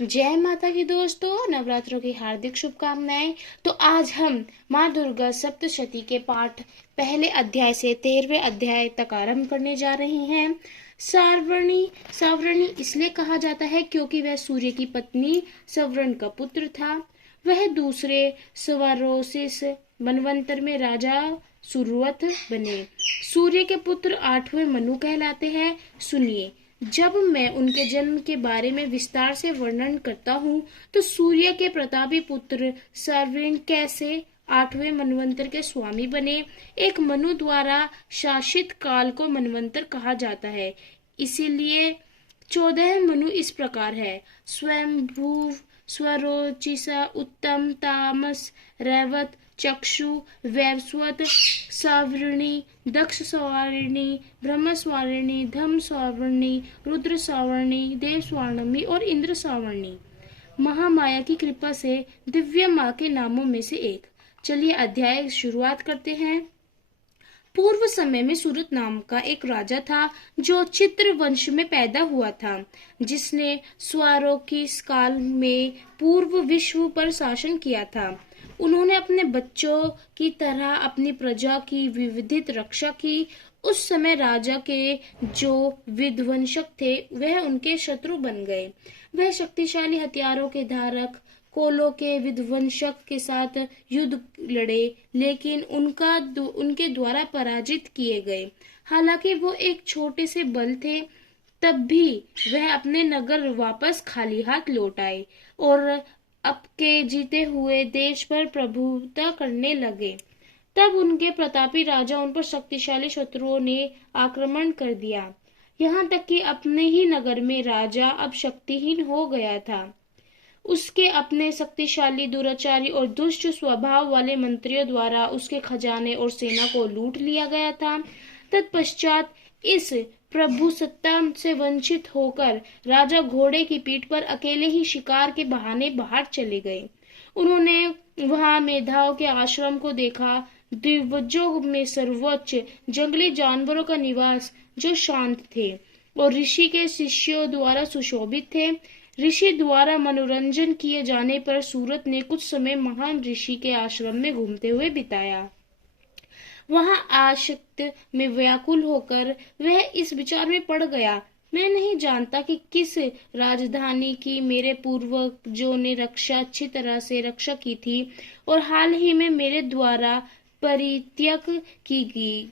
जय माता की दोस्तों, नवरात्रों की हार्दिक शुभकामनाएं। तो आज हम माँ दुर्गा सप्तशती के पाठ पहले अध्याय से 13वें अध्याय तक आरंभ करने जा रहे हैं। सावर्णी सावर्णी इसलिए कहा जाता है क्योंकि वह सूर्य की पत्नी सवर्ण का पुत्र था। वह दूसरे स्वरोसिस मनवंतर में राजा सुरवत बने। सूर्य के पुत्र 8वें मनु कहलाते हैं। सुनिए, जब मैं उनके जन्म के बारे में विस्तार से वर्णन करता हूँ तो सूर्य के प्रतापी पुत्र सर्वेन कैसे 8वें मनवंतर के स्वामी बने। एक मनु द्वारा शासित काल को मनवंतर कहा जाता है, इसीलिए 14 मनु इस प्रकार है: स्वयंभू, स्वरोचिषा, उत्तम, तामस, रैवत, चक्षु, वैवस्वत, सावर्णी, दक्ष स्वावर्णी, ब्रह्म स्वावर्णी, धम स्वावर्णी, रुद्र स्वावर्णी, देव स्वावर्णी और इंद्र स्वावर्णी। महामाया की कृपा से दिव्य माँ के नामों में से एक। चलिए अध्याय शुरुआत करते हैं। पूर्व समय में सूरत नाम का एक राजा था जो चित्र वंश में पैदा हुआ था, जिसने स्वारोकिस काल में पूर्व विश्व पर शासन किया था। उन्होंने अपने बच्चों की तरह अपनी प्रजा की विविधित रक्षा की। उस समय राजा के जो विध्वंसक थे वह उनके शत्रु बन गए। वह शक्तिशाली हथियारों के धारक कोलों के विध्वंसक के साथ युद्ध लड़े, लेकिन उनके द्वारा पराजित किए गए। हालांकि वो एक छोटे से बल थे, तब भी वह अपने नगर वापस खाली हाथ लौट आए और आपके जीते हुए देश पर प्रभुता करने लगे। तब उनके प्रतापी राजा उन पर शक्तिशाली शत्रुओं ने आक्रमण कर दिया, यहाँ तक कि अपने ही नगर में राजा अब शक्तिहीन हो गया था। उसके अपने शक्तिशाली, दुराचारी और दुष्ट स्वभाव वाले मंत्रियों द्वारा उसके खजाने और सेना को लूट लिया गया था। तत्पश्चात इस प्रभुसत्ता से वंचित होकर राजा घोड़े की पीठ पर अकेले ही शिकार के बहाने बाहर चले गए। उन्होंने वहां मेधाओं के आश्रम को देखा, दिग्गजों में सर्वोच्च, जंगली जानवरों का निवास जो शांत थे और ऋषि के शिष्यों द्वारा सुशोभित थे। ऋषि द्वारा मनोरंजन किए जाने पर सूरत ने कुछ समय महान ऋषि के आश्रम में घूमते हुए बिताया। वहां आसक्त में व्याकुल होकर वह इस विचार में पड़ गया, मैं नहीं जानता कि किस राजधानी की मेरे पूर्वजों ने अच्छी तरह से रक्षा की थी और हाल ही में मेरे द्वारा परित्यक्त की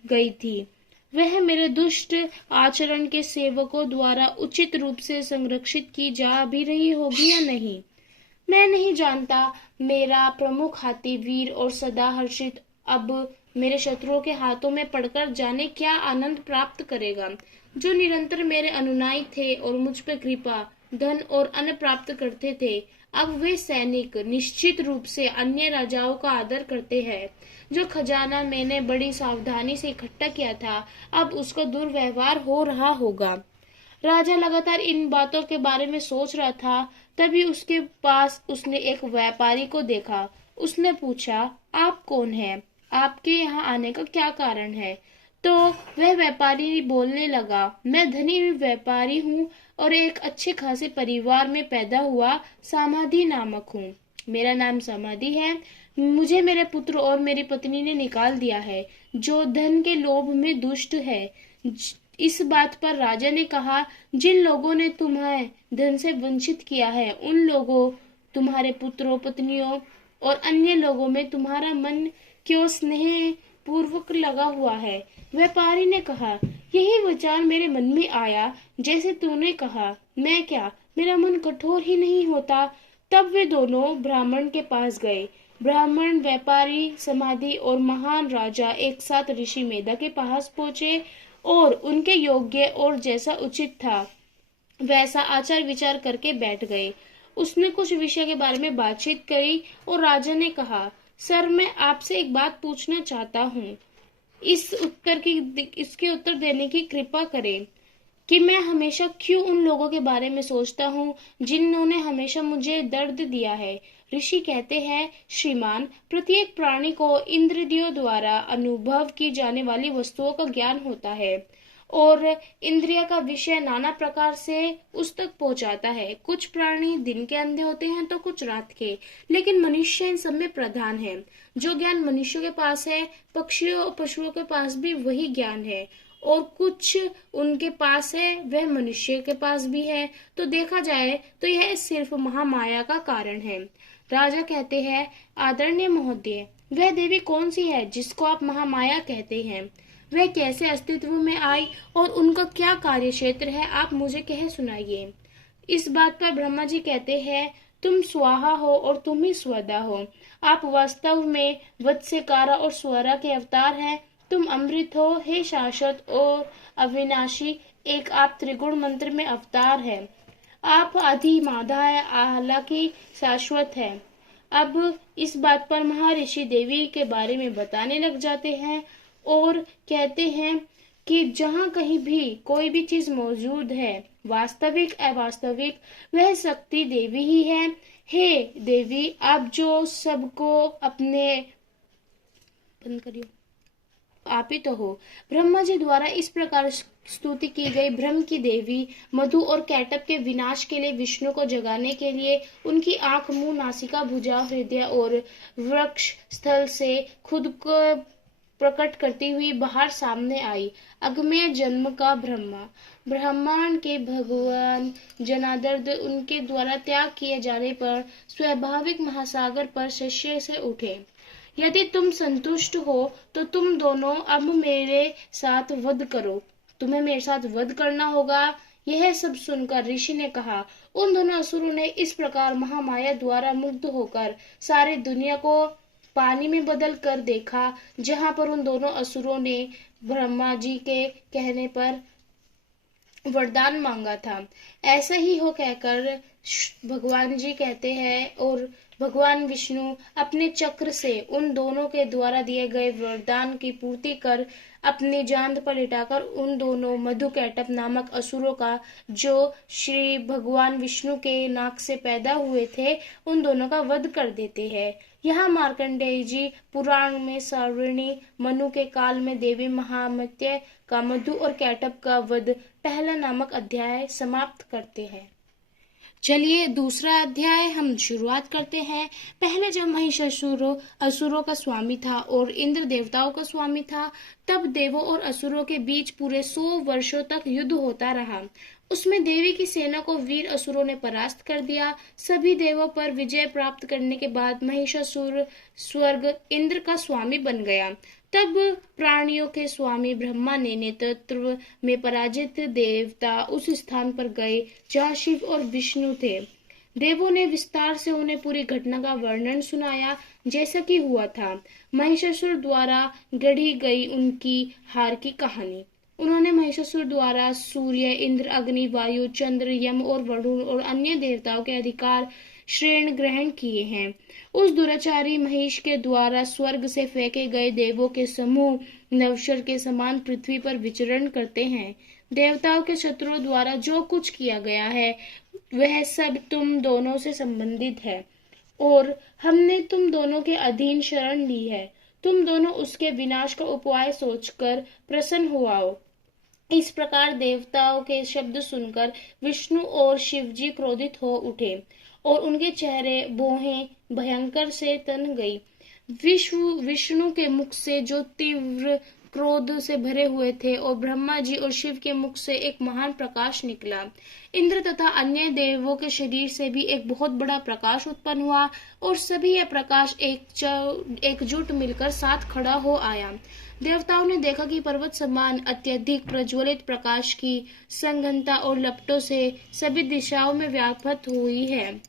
गई थी। वह मेरे दुष्ट आचरण के सेवकों द्वारा उचित रूप से संरक्षित की जा भी रही होगी या नहीं, मैं नहीं जानता। मेरा प्रमुख हाथी वीर और सदा हर्षित अब मेरे शत्रुओं के हाथों में पड़कर जाने क्या आनंद प्राप्त करेगा। जो निरंतर मेरे अनुयायी थे और मुझ पर कृपा, धन और अन्न प्राप्त करते थे, अब वे सैनिक निश्चित रूप से अन्य राजाओं का आदर करते हैं। जो खजाना मैंने बड़ी सावधानी से इकट्ठा किया था, अब उसका दुर्व्यवहार हो रहा होगा। राजा लगातार इन बातों के बारे में सोच रहा था, तभी उसके पास उसने एक व्यापारी को देखा। उसने पूछा, आप कौन हैं? आपके यहाँ आने का क्या कारण है? तो वह व्यापारी बोलने लगा, मैं धनी व्यापारी हूँ और एक अच्छे खासे परिवार में पैदा हुआ समाधि नामक हूँ। मेरा नाम समाधि है। मुझे मेरे पुत्र और मेरी पत्नी ने निकाल दिया है, जो धन के लोभ में दुष्ट है। इस बात पर राजा ने कहा, जिन लोगों ने तुम्हें धन से वंचित किया है, उन लोगों, तुम्हारे पुत्रों, पत्नियों और अन्य लोगों में तुम्हारा मन क्यों स्नेह पूर्वक लगा हुआ है? व्यापारी ने कहा, यही विचार मेरे मन में आया जैसे तूने कहा। मैं क्या, मेरा मन कठोर ही नहीं होता? तब वे दोनों ब्राह्मण के पास गए। ब्राह्मण, व्यापारी, समाधि और महान राजा एक साथ ऋषि मेधा के पास पहुंचे और उनके योग्य और जैसा उचित था वैसा आचार विचार करके बैठ गए। उसने कुछ विषय के बारे में बातचीत करी और राजा ने कहा, सर, मैं आपसे एक बात पूछना चाहता हूँ। इसके उत्तर देने की कृपा करें कि मैं हमेशा क्यों उन लोगों के बारे में सोचता हूँ जिन्होंने हमेशा मुझे दर्द दिया है। ऋषि कहते हैं, श्रीमान, प्रत्येक प्राणी को इंद्रियों द्वारा अनुभव की जाने वाली वस्तुओं का ज्ञान होता है और इंद्रिय का विषय नाना प्रकार से उस तक पहुंचाता है। कुछ प्राणी दिन के अंधे होते हैं तो कुछ रात के, लेकिन मनुष्य इन सब में प्रधान है। जो ज्ञान मनुष्यों के पास है, पक्षियों और पशुओं के पास भी वही ज्ञान है, और कुछ उनके पास है वह मनुष्य के पास भी है। तो देखा जाए तो यह सिर्फ महामाया का कारण है। राजा कहते हैं, आदरणीय महोदय, वह देवी कौन सी है जिसको आप महामाया कहते हैं? वह कैसे अस्तित्व में आई और उनका क्या कार्य क्षेत्र है, आप मुझे कह सुनाइए। इस बात पर ब्रह्मा जी कहते हैं, तुम स्वाहा हो और तुम ही स्वदा हो। आप वास्तव में वत्स्यकारा और स्वरा के अवतार हैं। तुम अमृत हो, हे शाश्वत और अविनाशी। एक आप त्रिगुण मंत्र में अवतार है। आप आदि माधा है, हालांकि शाश्वत है। अब इस बात पर महर्षि देवी के बारे में बताने लग जाते हैं और कहते हैं कि जहाँ कहीं भी कोई भी चीज मौजूद है, वास्तविक अवास्तविक, वह शक्ति देवी ही है। हे देवी, आप जो सबको अपने बंद करियो आप ही तो हो। ब्रह्मा जी द्वारा इस प्रकार स्तुति की गई ब्रह्म की देवी मधु और कैटब के विनाश के लिए विष्णु को जगाने के लिए उनकी आंख, मुंह, नासिका, भुजा, हृदय और वृक्ष स्थल से खुद को प्रकट करती हुई बाहर सामने आई। अगम्य जन्म का ब्रह्मा, ब्रह्मांड के भगवान जनार्दन उनके द्वारा त्याग किए जाने पर स्वाभाविक महासागर पर शस्य से उठे। यदि तुम संतुष्ट हो तो तुम दोनों अब मेरे साथ वध करो। तुम्हें मेरे साथ वध करना होगा। यह सब सुनकर ऋषि ने कहा। उन दोनों असुरों ने इस प्रकार महामाया द्वारा मुग्ध होकर सारी दुनिया को पानी में बदल कर देखा, जहां पर उन दोनों असुरों ने ब्रह्मा जी के कहने पर वरदान मांगा था। ऐसा ही हो कहकर भगवान जी कहते हैं और भगवान विष्णु अपने चक्र से उन दोनों के द्वारा दिए गए वरदान की पूर्ति कर अपनी जांघ पर लिटाकर उन दोनों मधुकैटभ नामक असुरों का, जो श्री भगवान विष्णु के नाक से पैदा हुए थे, उन दोनों का वध कर देते हैं। यहाँ मार्कंडेय जी पुराण में सावर्णी मनु के काल में देवी महामत्य का मधु और कैटभ का वध पहला नामक अध्याय समाप्त करते हैं। चलिए दूसरा अध्याय हम शुरुआत करते हैं। पहले जब महिषासुर असुरों का स्वामी था और इंद्र देवताओं का स्वामी था, तब देवों और असुरों के बीच पूरे 100 वर्षों तक युद्ध होता रहा। उसमें देवी की सेना को वीर असुरों ने परास्त कर दिया। सभी देवों पर विजय प्राप्त करने के बाद महिषासुर स्वर्ग इंद्र का स्वामी बन गया। तब प्राणियों के स्वामी ब्रह्मा ने नेतृत्व में पराजित देवता उस स्थान पर गए जहाँ शिव और विष्णु थे। देवों ने विस्तार से उन्हें पूरी घटना का वर्णन सुनाया जैसा कि हुआ था। महिषासुर द्वारा गढ़ी गई उनकी हार की कहानी। उन्होंने महिषासुर द्वारा सूर्य, इंद्र, अग्नि, वायु, चंद्र, यम और वरुण और अन्य देवताओं के अधिकार श्रेण ग्रहण किए हैं। उस दुराचारी महिष के द्वारा स्वर्ग से फेंके गए देवों के समूह नवशर के समान पृथ्वी पर विचरण करते हैं। देवताओं के शत्रुओं द्वारा जो कुछ किया गया है वह सब तुम दोनों से संबंधित है और हमने तुम दोनों के अधीन शरण ली है। तुम दोनों उसके विनाश का उपाय सोचकर प्रसन्न हो आओ। इस प्रकार देवताओं के शब्द सुनकर विष्णु और शिवजी क्रोधित हो उठे और उनके चेहरे भौहें भयंकर से तन गई। विष्णु के मुख से जो तीव्र क्रोध से भरे हुए थे और ब्रह्मा जी और शिव के मुख से एक महान प्रकाश निकला। इंद्र तथा अन्य देवों के शरीर से भी एक बहुत बड़ा प्रकाश उत्पन्न हुआ और सभी यह प्रकाश एकजुट मिलकर साथ खड़ा हो आया। देवताओं ने देखा कि पर्वत समान अत्यधिक प्रज्वलित प्रकाश की संघनता और लपटों से सभी दिशाओं में व्याप्त हुई है।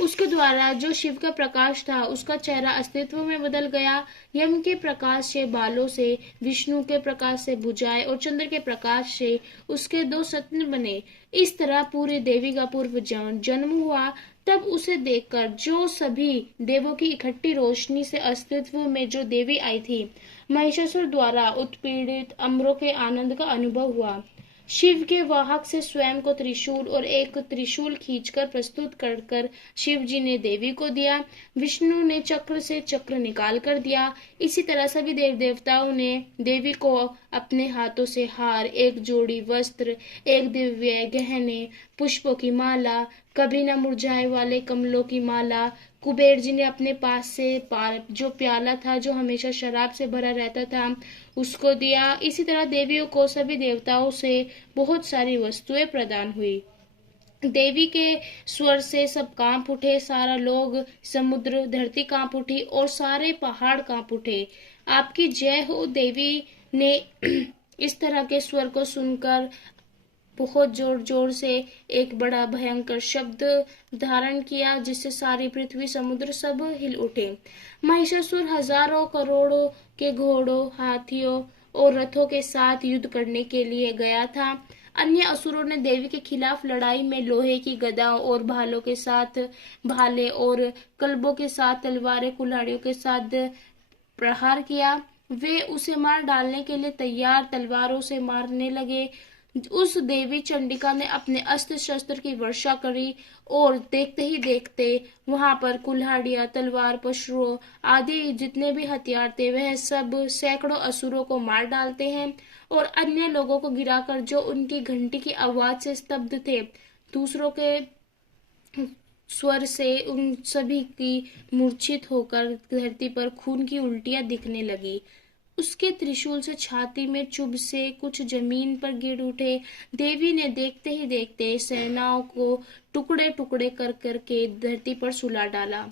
उसके द्वारा जो शिव का प्रकाश था उसका चेहरा अस्तित्व में बदल गया। यम के प्रकाश से बालों से, विष्णु के प्रकाश से भुजाएं और चंद्र के प्रकाश से उसके 2 सत्न बने। इस तरह पूरी देवी का पूर्व जन्म हुआ। तब उसे देखकर जो सभी देवों की इकट्ठी रोशनी से अस्तित्व में जो देवी आई थी, महिषासुर द्वारा उत्पीड़ित अमरों के आनंद का अनुभव हुआ। शिव के वाहक से स्वयं को त्रिशूल और एक त्रिशूल खींचकर प्रस्तुत कर शिव जी ने देवी को दिया। विष्णु ने चक्र से चक्र निकाल कर दिया। इसी तरह सभी देव देवताओं ने देवी को अपने हाथों से हार, एक जोड़ी वस्त्र, एक दिव्य गहने, पुष्पों की माला, कभी न मुरझाए वाले कमलों की माला। कुबेर जी ने अपने पास से जो प्याला था, जो हमेशा शराब से भरा रहता था, उसको दिया। इसी तरह देवियों को सभी देवताओं से बहुत सारी वस्तुएं प्रदान हुई। देवी के स्वर से सब कांप उठे, सारा लोग, समुद्र, धरती कांप उठी और सारे पहाड़ कांप उठे। आपकी जय हो। देवी ने इस तरह के स्वर को सुनकर बहुत जोर जोर से एक बड़ा भयंकर शब्द धारण किया, जिससे सारी पृथ्वी, समुद्र सब हिल उठे। महिषासुर हजारों करोड़ों के घोड़ों, हाथियों और रथों के साथ युद्ध करने के लिए गया था। अन्य असुरों ने देवी के खिलाफ लड़ाई में लोहे की गदाओं और भालों के साथ, भाले और कल्बों के साथ, तलवारें, कुल्हाड़ियों के साथ प्रहार किया। वे उसे मार डालने के लिए तैयार तलवारों से मारने लगे। उस देवी चंडिका ने अपने अस्त्र शस्त्र की वर्षा करी और देखते ही देखते वहां पर कुल्हाड़ियां, तलवार, पशुओं आदि जितने भी हथियार थे, वह सब सैकड़ों असुरों को मार डालते हैं और अन्य लोगों को गिराकर, जो उनकी घंटी की आवाज से स्तब्ध थे, दूसरों के स्वर से उन सभी की मूर्छित होकर धरती पर खून की उल्टियां दिखने लगी। उसके त्रिशूल से छाती में चुभ से कुछ जमीन पर गिर उठे। देवी ने देखते ही देखते सेनाओं को टुकड़े टुकड़े कर करके धरती पर सुला डाला।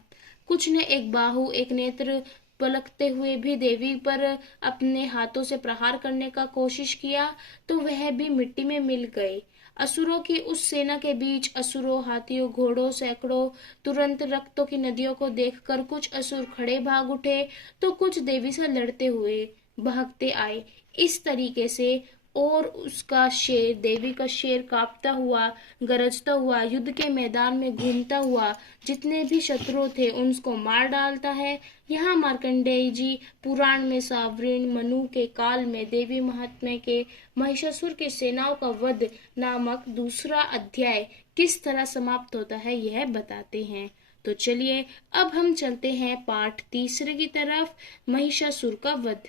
कुछ ने एक बाहु, एक नेत्र पलकते हुए भी देवी पर अपने हाथों से प्रहार करने का कोशिश किया, तो वह भी मिट्टी में मिल गए। असुरों की उस सेना के बीच असुरों, हाथियों, घोड़ों, सैकड़ों तुरंत रक्तों की नदियों को देखकर कुछ असुर खड़े भाग उठे, तो कुछ देवी से लड़ते हुए भागते आए। इस तरीके से और उसका शेर, देवी का शेर, कांपता हुआ, गरजता हुआ, युद्ध के मैदान में घूमता हुआ जितने भी शत्रु थे उनको मार डालता है। यहाँ मार्कंडेय जी पुराण में सावरीण मनु के काल में देवी महात्म्य के महिषासुर की सेनाओं का वध नामक दूसरा अध्याय किस तरह समाप्त होता है यह बताते हैं। तो चलिए अब हम चलते हैं पाठ तीसरे की तरफ, महिषासुर का वध।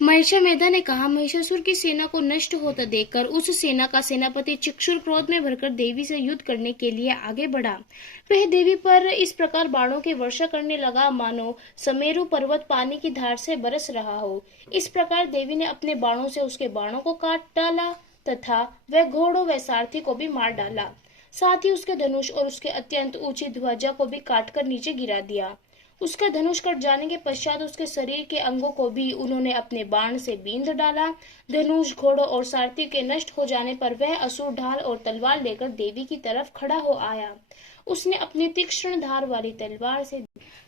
महिषामेधा ने कहा, महिषासुर की सेना को नष्ट होता देखकर उस सेना का सेनापति चिक्षुर क्रोध में भरकर देवी से युद्ध करने के लिए आगे बढ़ा। वह देवी पर इस प्रकार बाणों की वर्षा करने लगा मानो समेरु पर्वत पानी की धार से बरस रहा हो। इस प्रकार देवी ने अपने बाणों से उसके बाणों को काट डाला तथा वह घोड़ों व सारथी को भी मार डाला। साथ ही उसके धनुष और उसके अत्यंत ऊंची ध्वजा को भी काटकर नीचे गिरा दिया। उसका धनुष कट जाने के पश्चात उसके शरीर के अंगों को भी उन्होंने अपने बाण से बींध डाला। धनुष, घोड़ों और सारथी के नष्ट हो जाने पर वह असुर ढाल और तलवार लेकर देवी की तरफ खड़ा हो आया। उसने अपनी तीक्ष्ण धार वाली तलवार से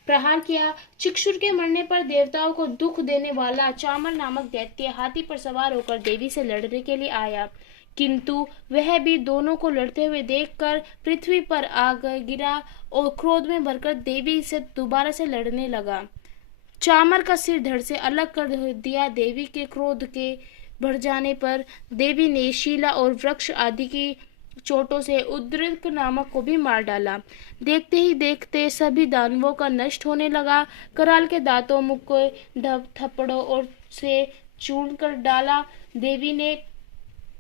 प्रहार किया। चिक्षुर के मरने पर देवताओं को दुख देने वाला चामर नामक दैत्य हाथी पर सवार होकर देवी से लड़ने के लिए आया, किंतु वह भी दोनों को लड़ते हुए देखकर पृथ्वी पर आ गिरा और क्रोध में भरकर देवी से दोबारा से लड़ने लगा। चामर का सिर धड़ से अलग कर दिया। देवी के क्रोध के बढ़ जाने पर देवी ने शीला और वृक्ष आदि की चोटों से उद्रिक नामक को भी मार डाला। देखते ही देखते सभी दानवों का नष्ट होने लगा। कराल के दांतों, मुख को थप्पड़ों और से चूर्ण कर डाला।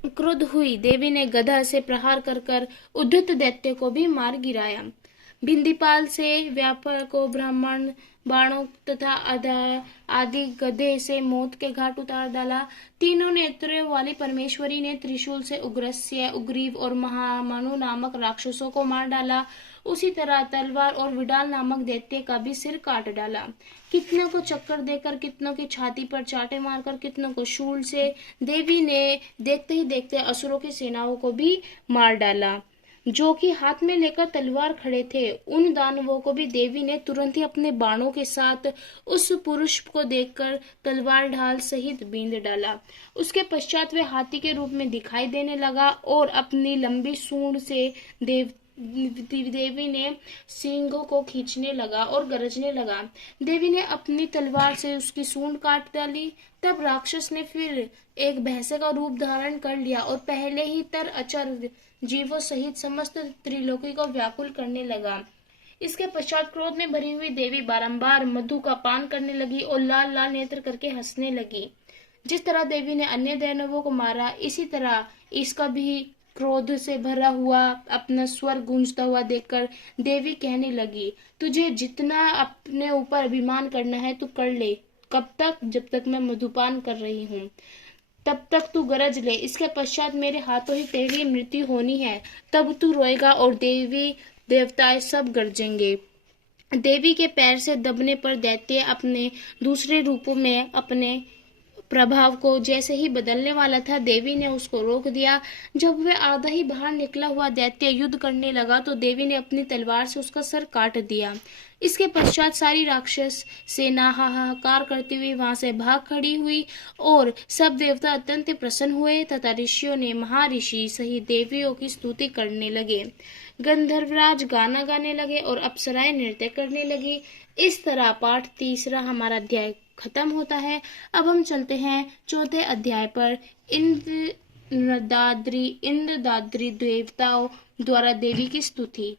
क्रुद्ध हुई देवी ने गदा से प्रहार कर कर उद्धत दैत्य को भी मार गिराया। भिंदीपाल से व्यापार को ब्राह्मण बाणों तथा आदि गधे से मौत के घाट उतार डाला। तीनों नेत्रों वाली परमेश्वरी ने त्रिशूल से उग्रस्य, उग्रीव और महामनु नामक राक्षसों को मार डाला। उसी तरह तलवार और विडाल नामक दैत्य का भी सिर काट डाला। कितनों को चक्कर देकर, कितनों की छाती पर चाटे मारकर, कितनों को शूल से देवी ने देखते ही देखते असुरों की सेनाओं को भी मार डाला। जो कि हाथ में लेकर तलवार खड़े थे, उन दानवों को भी देवी ने तुरंत ही अपने बाणों के साथ उस पुरुष को देखकर तलवार ढाल सहित बींध डाला। उसके पश्चात वह हाथी के रूप में दिखाई देने लगा और अपनी लंबी सूंड से देवी ने सींगों को खींचने लगा और गरजने लगा। देवी ने अपनी तलवार से उसकी सूंड काट डाली। तब राक्षस ने फिर एक भैंसे का रूप धारण कर लिया और पहले ही तर अचर जीवों सहित समस्त त्रिलोकी को व्याकुल करने लगा। इसके पश्चात क्रोध में भरी हुई देवी बारंबार मधु का पान करने लगी और लाल लाल नेत्र करके हंसने लगी। जिस तरह देवी ने अन्य दानवों को मारा, इसी तरह इसका भी क्रोध से भरा हुआ अपना स्वर गूंजता हुआ देखकर देवी कहने लगी, तुझे जितना अपने ऊपर अभिमान करना है तू कर ले। कब तक? जब तक मैं मधुपान कर रही हूँ तब तक तू गरज ले। इसके पश्चात मेरे हाथों ही तेरी मृत्यु होनी है, तब तू रोएगा और देवी देवताएं सब गरजेंगे। देवी के पैर से दबने पर दैत्य अपने दूसरे रूपों में अपने प्रभाव को जैसे ही बदलने वाला था, देवी ने उसको रोक दिया। जब वह आधा ही बाहर निकला हुआ दैत्य युद्ध करने लगा तो देवी ने अपनी तलवार से उसका सर काट दिया। इसके पश्चात सारी राक्षस सेना हाहाकार करती हुई वहां से भाग खड़ी हुई और सब देवता अत्यंत प्रसन्न हुए तथा ऋषियों ने महर्षि सहित देवियों की स्तुति करने लगे। गंधर्वराज गाना गाने लगे और अप्सराएं नृत्य करने लगी। इस तरह पाठ तीसरा हमारा अध्याय खत्म होता है। अब हम चलते हैं चौथे अध्याय पर। इंद्रदाद्री देवताओं द्वारा देवी की स्तुति।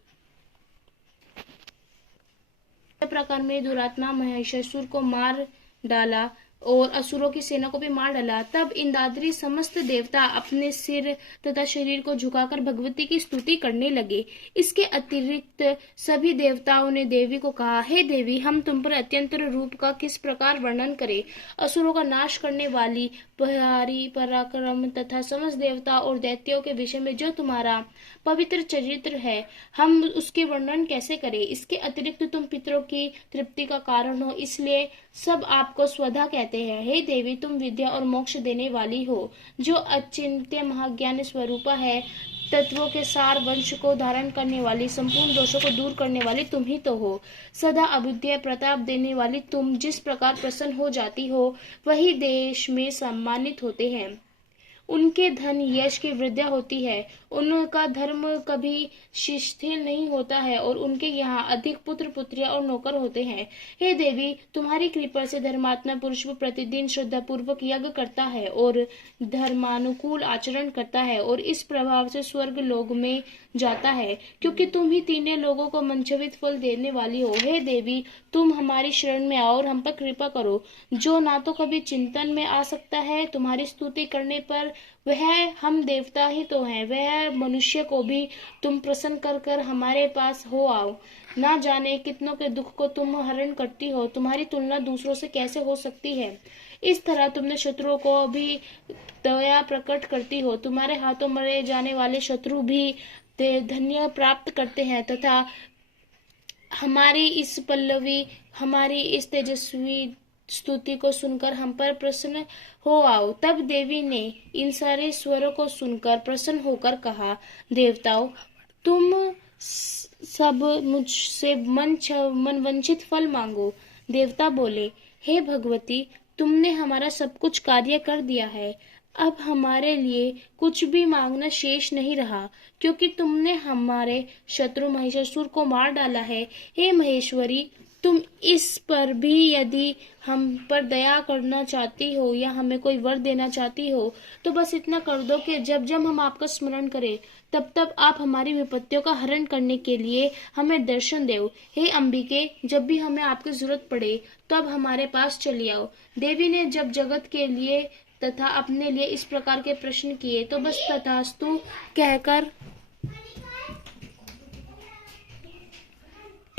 प्रकार में दुरात्मा महिषासुर को मार डाला और असुरों की सेना को भी मार डाला। तब इंद्राद्री समस्त देवता अपने सिर तथा शरीर को झुकाकर भगवती की स्तुति करने लगे। इसके अतिरिक्त सभी देवताओं ने देवी को कहा, हे देवी, हम तुम पर अत्यंत रूप का किस प्रकार वर्णन करें। असुरों का नाश करने वाली भारी पराक्रम तथा समस्त देवता और दैत्यों के विषय में जो तुम्हारा पवित्र चरित्र है, हम उसके वर्णन कैसे करें। इसके अतिरिक्त तुम पितरों की तृप्ति का कारण हो, इसलिए सब आपको स्वधा कहते हैं। हे देवी, तुम विद्या और मोक्ष देने वाली हो, जो अचिंत्य महाज्ञान स्वरूपा है। तत्वों के सार वंश को धारण करने वाली, संपूर्ण दोषों को दूर करने वाली तुम ही तो हो। सदा अभुद्य प्रताप देने वाली तुम जिस प्रकार प्रसन्न हो जाती हो, वही देश में सम्मानित होते हैं। उनके धन यश की वृद्धि होती है, उनका धर्म कभी शिथिल नहीं होता है और उनके यहाँ अधिक पुत्र पुत्रियां और नौकर होते हैं। हे देवी, तुम्हारी कृपा से धर्मात्मा पुरुष प्रतिदिन श्रद्धा पूर्वक यज्ञ करता है और धर्मानुकूल आचरण करता है और इस प्रभाव से स्वर्ग लोक में जाता है, क्योंकि तुम ही तीनों लोगों को मंचवित फल देने वाली हो। हे देवी, तुम हमारी शरण में आओ और हम पर कृपा करो। जो ना तो कभी चिंतन में आ सकता है, तुम्हारी स्तुति करने पर वह हम देवता ही तो हैं, वह मनुष्य को भी तुम प्रसन्न कर कर हमारे पास हो आओ। ना जाने कितनों के दुख को तुम हरण करती हो, तुम्हारी तुलना दूसरों से कैसे हो सकती है। इस तरह तुमने शत्रुओं को भी दया प्रकट करती हो, तुम्हारे हाथों मरे जाने वाले शत्रु भी धन्य प्राप्त करते हैं तथा हमारी इस तेजस्वी स्तुति को सुनकर हम पर प्रसन्न हो आओ। तब देवी ने इन सारे स्वरों को सुनकर प्रसन्न होकर कहा, देवताओं, तुम सब मुझसे मन वंचित फल मांगो। देवता बोले, हे भगवती, तुमने हमारा सब कुछ कार्य कर दिया है, अब हमारे लिए कुछ भी मांगना शेष नहीं रहा, क्योंकि तुमने हमारे शत्रु महिषासुर को मार डाला है। हे महेश्वरी, तुम इस पर भी यदि हम पर दया करना चाहती हो या हमें कोई वर देना चाहती हो, तो बस इतना कर दो कि जब जब हम आपका स्मरण करें, तब तब आप हमारी विपत्तियों का हरण करने के लिए हमें दर्शन दो। हे अंबिके, जब भी हमें आपकी जरूरत पड़े, तब हमारे पास चली आओ। देवी ने जब जगत के लिए तथा अपने लिए इस प्रकार के प्रश्न किए, तो बस तथास्तु कहकर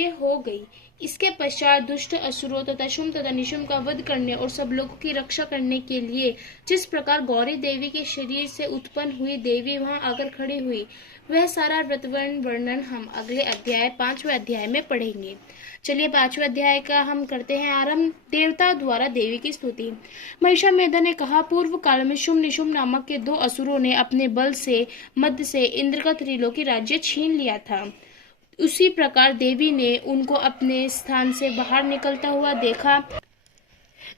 ये हो गई। इसके पश्चात दुष्ट असुरों तथा शुम्भ तथा निशुम्भ का वध करने और सब लोगों की रक्षा करने के लिए जिस प्रकार गौरी देवी के शरीर से उत्पन्न हुई देवी वहां आकर खड़ी हुई, वह सारा व्रतवर्ण वर्णन हम अगले अध्याय 5वें अध्याय में पढ़ेंगे। चलिए 5वें अध्याय का हम करते हैं आरंभ। देवता द्वारा देवी की स्तुति। महिषामेधा ने कहा, पूर्व काल में शुम्भ निशुम्भ नामक के 2 असुरों ने अपने बल से मध्य से इंद्र का त्रिलोकी राज्य छीन लिया था। उसी प्रकार देवी ने उनको अपने स्थान से बाहर निकलता हुआ देखा।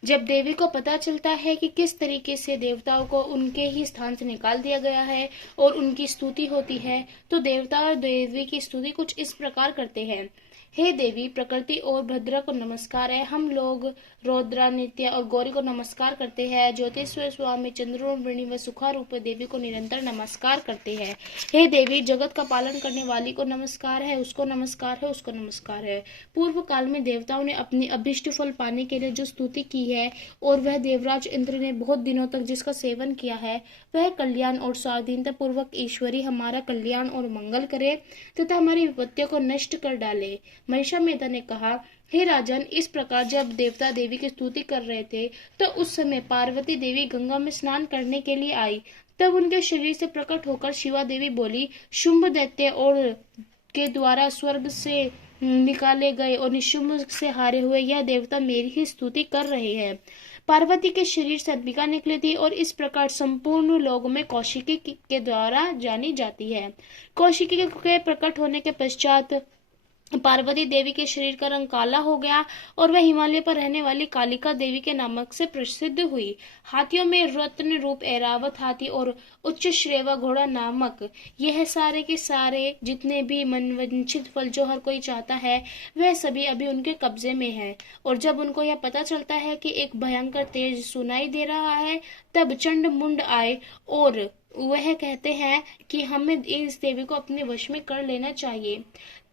जब देवी को पता चलता है कि किस तरीके से देवताओं को उनके ही स्थान से निकाल दिया गया है और उनकी स्तुति होती है, तो देवता और देवी की स्तुति कुछ इस प्रकार करते हैं। हे देवी, प्रकृति और भद्रा को नमस्कार है। हम लोग रौद्रा, नित्य और गौरी को नमस्कार करते हैं। ज्योतिश्वर स्वामी, चंद्रोमणि व सुखा रूप देवी को निरंतर नमस्कार करते हैं। हे देवी, जगत का पालन करने वाली को नमस्कार है, उसको नमस्कार है, उसको नमस्कार है। पूर्व काल में देवताओं ने अपनी अभिष्ट फल पाने के लिए जो स्तुति की है और वह देवराज इंद्र ने बहुत दिनों तक जिसका सेवन किया है, वह कल्याण और स्वाधीनता पूर्वक ईश्वरी हमारा कल्याण और मंगल करे तथा हमारी विपत्तियों को नष्ट कर डाले। महिषामेधा ने कहा, हे राजन, इस प्रकार जब देवता देवी की स्तुति कर रहे थे तो उस समय पार्वती देवी गंगा में स्नान करने के लिए आई। तब उनके शरीर से प्रकट होकर शिवा देवी बोली, शुंभ दैत्य और के द्वारा स्वर्ग से निकाले गए और निशुंभ से हारे हुए यह देवता मेरी ही स्तुति कर रहे हैं। पार्वती के शरीर से अंबिका निकली थी और इस प्रकार संपूर्ण लोक में कौशिकी के द्वारा जानी जाती है। कौशिकी के प्रकट होने के पश्चात पार्वती देवी के शरीर का रंग काला हो गया और वह हिमालय पर रहने वाली कालिका देवी के नामक से प्रसिद्ध हुई। हाथियों में रत्न रूप ऐरावत हाथी और उच्च श्रेवा घोड़ा नामक यह सारे के सारे जितने भी मनवंचित फल जो हर कोई चाहता है, वह सभी अभी उनके कब्जे में है। और जब उनको यह पता चलता है कि एक भयंकर तेज सुनाई दे रहा है, तब चंड मुंड आए और वह कहते हैं कि हमें इस देवी को अपने वश में कर लेना चाहिए।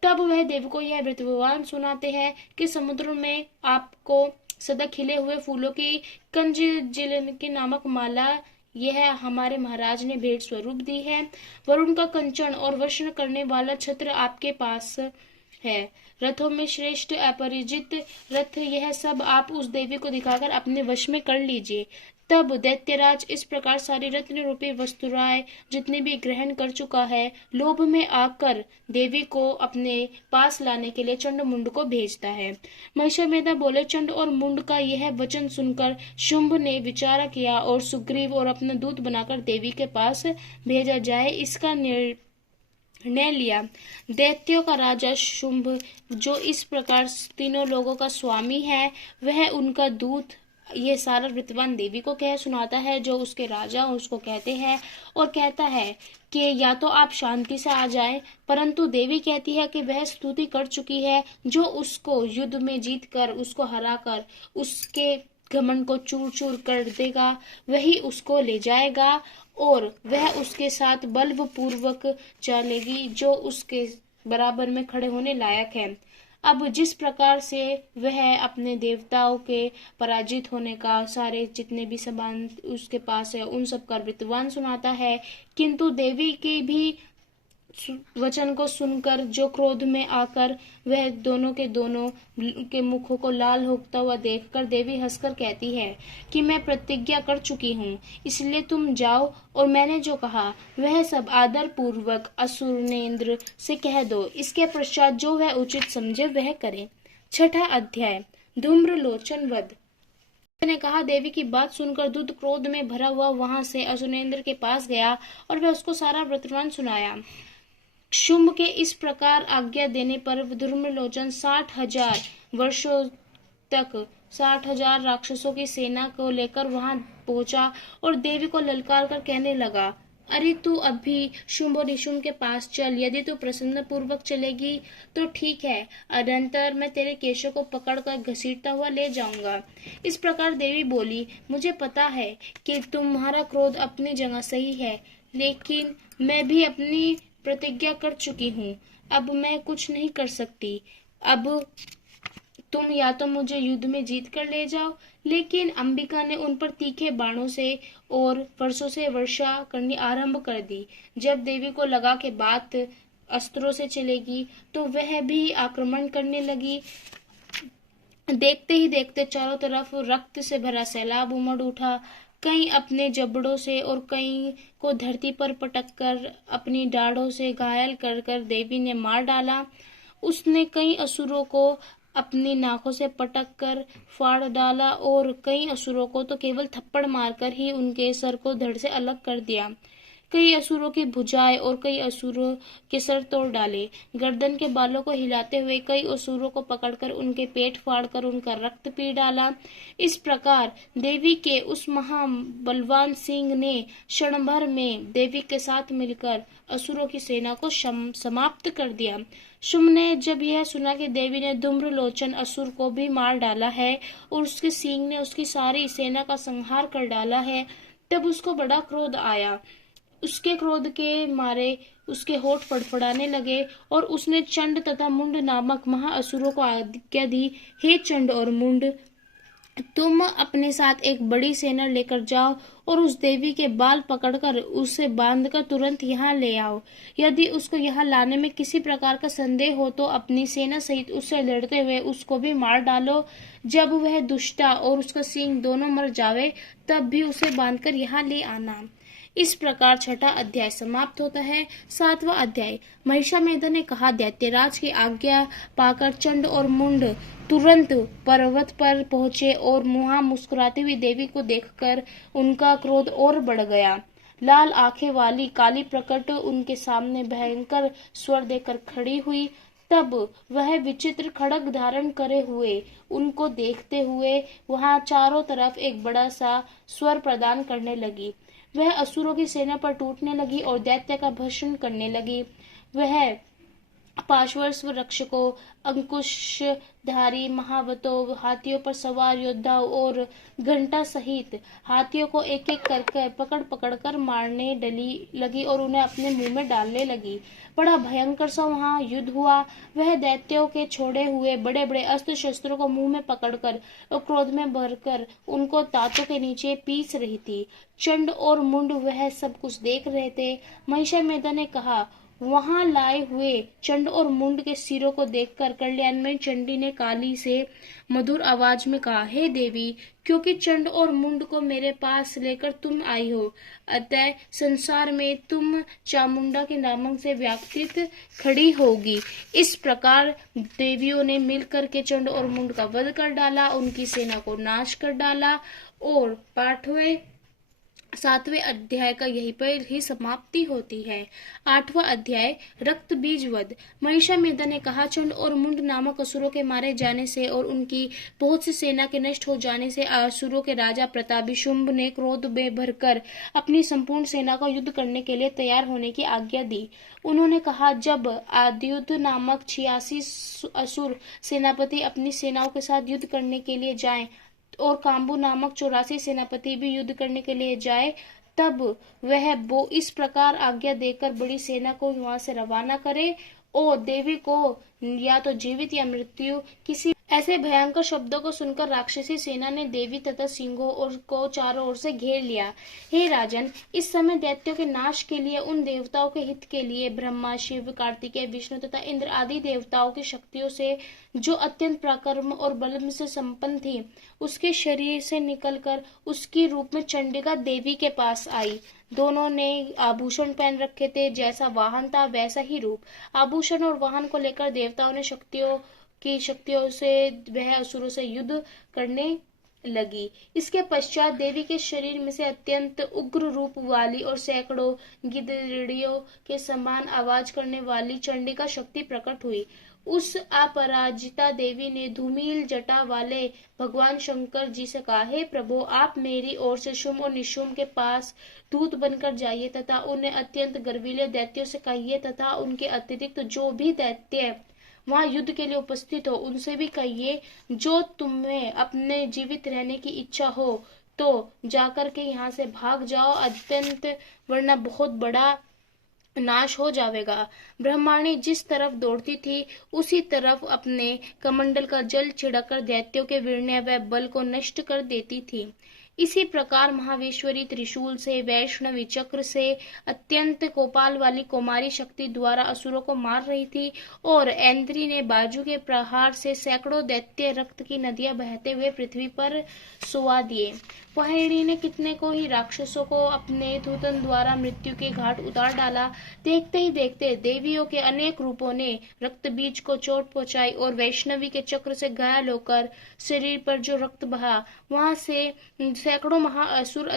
तब वह देव को यह वृत्तवान सुनाते हैं कि समुद्र में आपको सदा खिले हुए फूलों की कंजजिलन की नामक माला यह हमारे महाराज ने भेंट स्वरूप दी है। वरुण का कंचन और वर्षण करने वाला छत्र आपके पास है। रथों में श्रेष्ठ अपरिजित रथ, यह सब आप उस देवी को दिखाकर अपने वश में कर लीजिए। तब दैत्यराज इस प्रकार सारी रत्न रूपी वस्तुराय जितने भी ग्रहण कर चुका है, लोभ में आकर देवी को अपने पास लाने के लिए चंड मुंड को भेजता है। महिषामेधा बोले, चंड और मुंड का यह वचन सुनकर शुंभ ने विचार किया और सुग्रीव और अपना दूत बनाकर देवी के पास भेजा जाए, इसका निर्णय लिया। दैत्यों का राजा शुंभ, जो इस प्रकार तीनों लोगों का स्वामी है, वह उनका दूत ये सारा वृत्तवान देवी को कह सुनाता है, जो उसके राजा उसको कहते हैं और कहता है कि या तो आप शांति से आ जाएं, परंतु देवी कहती है कि वह स्तुति कर चुकी है। जो उसको युद्ध में जीतकर उसको हराकर उसके घमंड को चूर चूर कर देगा, वही उसको ले जाएगा और वह उसके साथ बलपूर्वक चलेगी जो उसके बराबर में खड़े होने लायक है। अब जिस प्रकार से वह अपने देवताओं के पराजित होने का सारे जितने भी सामान उसके पास है उन सब का वृत्तवान सुनाता है, किंतु देवी की भी वचन को सुनकर जो क्रोध में आकर वह दोनों के मुखों को लाल होता हुआ देखकर देवी हंसकर कहती है कि मैं प्रतिज्ञा कर चुकी हूँ, इसलिए तुम जाओ और मैंने जो कहा वह सब आदर पूर्वक असुरेंद्र से कह दो। इसके पश्चात जो वह उचित समझे वह करे। छठा अध्याय, धूम्रलोचन वध। ने कहा, देवी की बात सुनकर दूत क्रोध में भरा हुआ वहां से असुरेंद्र के पास गया और वह उसको सारा वृत्तवान सुनाया। शुंभ के इस प्रकार आज्ञा देने पर धूम्रलोचन 60,000 वर्षों तक 60,000 राक्षसों की सेना को लेकर वहां पहुंचा और देवी को ललकार कर कहने लगा, अरे तू अभी शुंभ और निशुंभ के पास चल। यदि तू प्रसन्न पूर्वक चलेगी तो ठीक है, अनंतर मैं तेरे केशों को पकड़कर घसीटता हुआ ले जाऊंगा। इस प्रकार देवी बोली, मुझे पता है कि तुम्हारा क्रोध अपनी जगह सही है, लेकिन मैं भी अपनी प्रतिज्ञा कर चुकी हूँ। अब मैं कुछ नहीं कर सकती। अब तुम या तो मुझे युद्ध में जीत कर ले जाओ। लेकिन अंबिका ने उन पर तीखे बाणों से और फरसों से वर्षा करनी आरंभ कर दी। जब देवी को लगा कि बात अस्त्रों से चलेगी तो वह भी आक्रमण करने लगी। देखते ही देखते चारों तरफ रक्त से भरा सैलाब उमड़ उठा। कई अपने जबड़ों से और कई को धरती पर पटककर अपनी डाढ़ों से घायल कर कर देवी ने मार डाला। उसने कई असुरों को अपनी नाकों से पटक कर फाड़ डाला और कई असुरों को तो केवल थप्पड़ मारकर ही उनके सर को धड़ से अलग कर दिया। कई असुरों की भुजाएं और कई असुरों के सर तोड़ डाले। गर्दन के बालों को हिलाते हुए कई असुरों को पकड़कर उनके पेट फाड़कर उनका रक्त पी डाला। इस प्रकार देवी के उस महाबलवान सिंह ने क्षण भर में देवी के साथ मिलकर असुरों की सेना को समाप्त कर दिया। शुम्भ ने जब यह सुना कि देवी ने धूम्रलोचन असुर को भी मार डाला है और उसके सिंह ने उसकी सारी सेना का संहार कर डाला है, तब उसको बड़ा क्रोध आया। उसके क्रोध के मारे उसके होठ फड़फड़ाने लगे और उसने चंड तथा मुंड नामक महाअसुरों को आज्ञा दी, हे चंड और मुंड, तुम अपने साथ एक बड़ी सेना लेकर जाओ और उस देवी के बाल पकड़कर उसे बांधकर तुरंत यहाँ ले आओ। यदि उसको यहाँ लाने में किसी प्रकार का संदेह हो तो अपनी सेना सहित उससे लड़ते हुए उसको भी मार डालो। जब वह दुष्टा और उसका सिंह दोनों मर जावे तब भी उसे बांधकर यहाँ ले आना। इस प्रकार छठा अध्याय समाप्त होता है। सातवां अध्याय। महिषामेधन ने कहा, दैत्यराज की आज्ञा पाकर चंड और मुंड तुरंत पर्वत पर पहुंचे और वहां मुस्कुराती हुई देवी को देखकर उनका क्रोध और बढ़ गया। लाल आंखें वाली काली प्रकट उनके सामने भयंकर स्वर देकर खड़ी हुई। तब वह विचित्र खड्ग धारण करे हुए उनको देखते हुए वहां चारों तरफ एक बड़ा सा स्वर प्रदान करने लगी। वह असुरों की सेना पर टूटने लगी और दैत्य का भस्म करने लगी। वह पार्श्वस्थ वृक्ष को अंकुशधारी महावतों, हाथियों पर सवार योद्धाओं और घंटा सहित हाथियों को एक एक करके पकड़ पकड़ कर मारने डली लगी और उन्हें अपने मुंह में डालने लगी। बड़ा भयंकर सा वहां युद्ध हुआ। वह दैत्यों के छोड़े हुए बड़े बड़े अस्त्र शस्त्रों को मुंह में पकड़कर और क्रोध में भरकर उनको दांतों के नीचे पीस रही थी। चंड और मुंड वह सब कुछ देख रहे थे। महिषामेधन ने कहा, वहां लाए हुए चंड और मुंड के सिरों को देखकर कल्याणमयी चंडी ने काली से मधुर आवाज में कहा, हे देवी, क्योंकि चंड और मुंड को मेरे पास लेकर तुम आई हो, अतः संसार में तुम चामुंडा के नाम से व्याकृत खड़ी होगी। इस प्रकार देवियों ने मिलकर के चंड और मुंड का वध कर डाला, उनकी सेना को नाश कर डाला और सातवें अध्याय का यहीं पर ही समाप्ति होती है। आठवां अध्याय। रक्त बीज वध। महिषामेधन ने कहा, चंड और मुंड नामक असुरों के मारे जाने से और उनकी बहुत सी सेना के नष्ट हो जाने से असुरों के राजा प्रतापी शुंभ ने क्रोध में भरकर अपनी संपूर्ण सेना को युद्ध करने के लिए तैयार होने की आज्ञा दी। उन्होंने कहा, जब आद्युध नामक 86 असुर सेनापति अपनी सेनाओं के साथ युद्ध करने के लिए जाएं और काम्बू नामक 84 सेनापति भी युद्ध करने के लिए जाए, तब वह वो इस प्रकार आज्ञा देकर बड़ी सेना को वहां से रवाना करे और देवी को या तो जीवित या मृत्यु किसी ऐसे भयंकर शब्दों को सुनकर राक्षसी सेना ने देवी तथा सिंहों और को चारों ओर से घेर लिया। हे राजन, इस समय दैत्यों के नाश के लिए उन देवताओं के हित के लिए ब्रह्मा, शिव, कार्तिकेय, विष्णु तथा इंद्र आदि देवताओं की शक्तियों से जो अत्यंत पराक्रम और बल से संपन्न थी, उसके शरीर से निकलकर उसकी रूप में चंडिका देवी के पास आई। दोनों ने आभूषण पहन रखे थे, जैसा वाहन था वैसा ही रूप। आभूषण और वाहन को लेकर देवताओं ने शक्तियों से वह असुरों से युद्ध करने लगी। इसके पश्चात देवी के शरीर में से अत्यंत उग्र रूप वाली और सैकड़ों गिद्धड़ियों के समान आवाज करने वाली चंडिका शक्ति प्रकट हुई। उस अपराजिता देवी ने धूमिल जटा वाले भगवान शंकर जी से कहा, हे प्रभु, आप मेरी ओर से शुंभ और निशुंभ के पास दूत बनकर जाइए तथा उन्हें अत्यंत गर्वीले दैत्यों से कहिए तथा उनके अतिरिक्त जो भी दैत्य वहां युद्ध के लिए उपस्थित हो उनसे भी कहिए, जो तुम्हें अपने जीवित रहने की इच्छा हो तो जाकर के यहाँ से भाग जाओ, अत्यंत वरना बहुत बड़ा नाश हो जाएगा। ब्रह्माणी जिस तरफ दौड़ती थी उसी तरफ अपने कमंडल का जल छिड़ककर दैत्यों के वीर्य व बल को नष्ट कर देती थी। इसी प्रकार महावेश्वरी त्रिशूल से, वैष्णवी चक्र से, अत्यंत कोपाल वाली कुमारी शक्ति द्वारा असुरों को मार रही थी और ऐन्द्री ने बाजू के प्रहार से सैकड़ों दैत्य रक्त की नदियां बहते हुए पृथ्वी पर सुवा दिए। वाहिनी ने कितने को ही राक्षसों को अपने थूथन द्वारा मृत्यु के घाट उतार डाला। देखते ही देखते देवियों के अनेक रूपों ने रक्त बीज को चोट पहुंचाई और वैष्णवी के चक्र से घायल होकर शरीर पर जो रक्त बहा वहां से सैकड़ों महाअसुर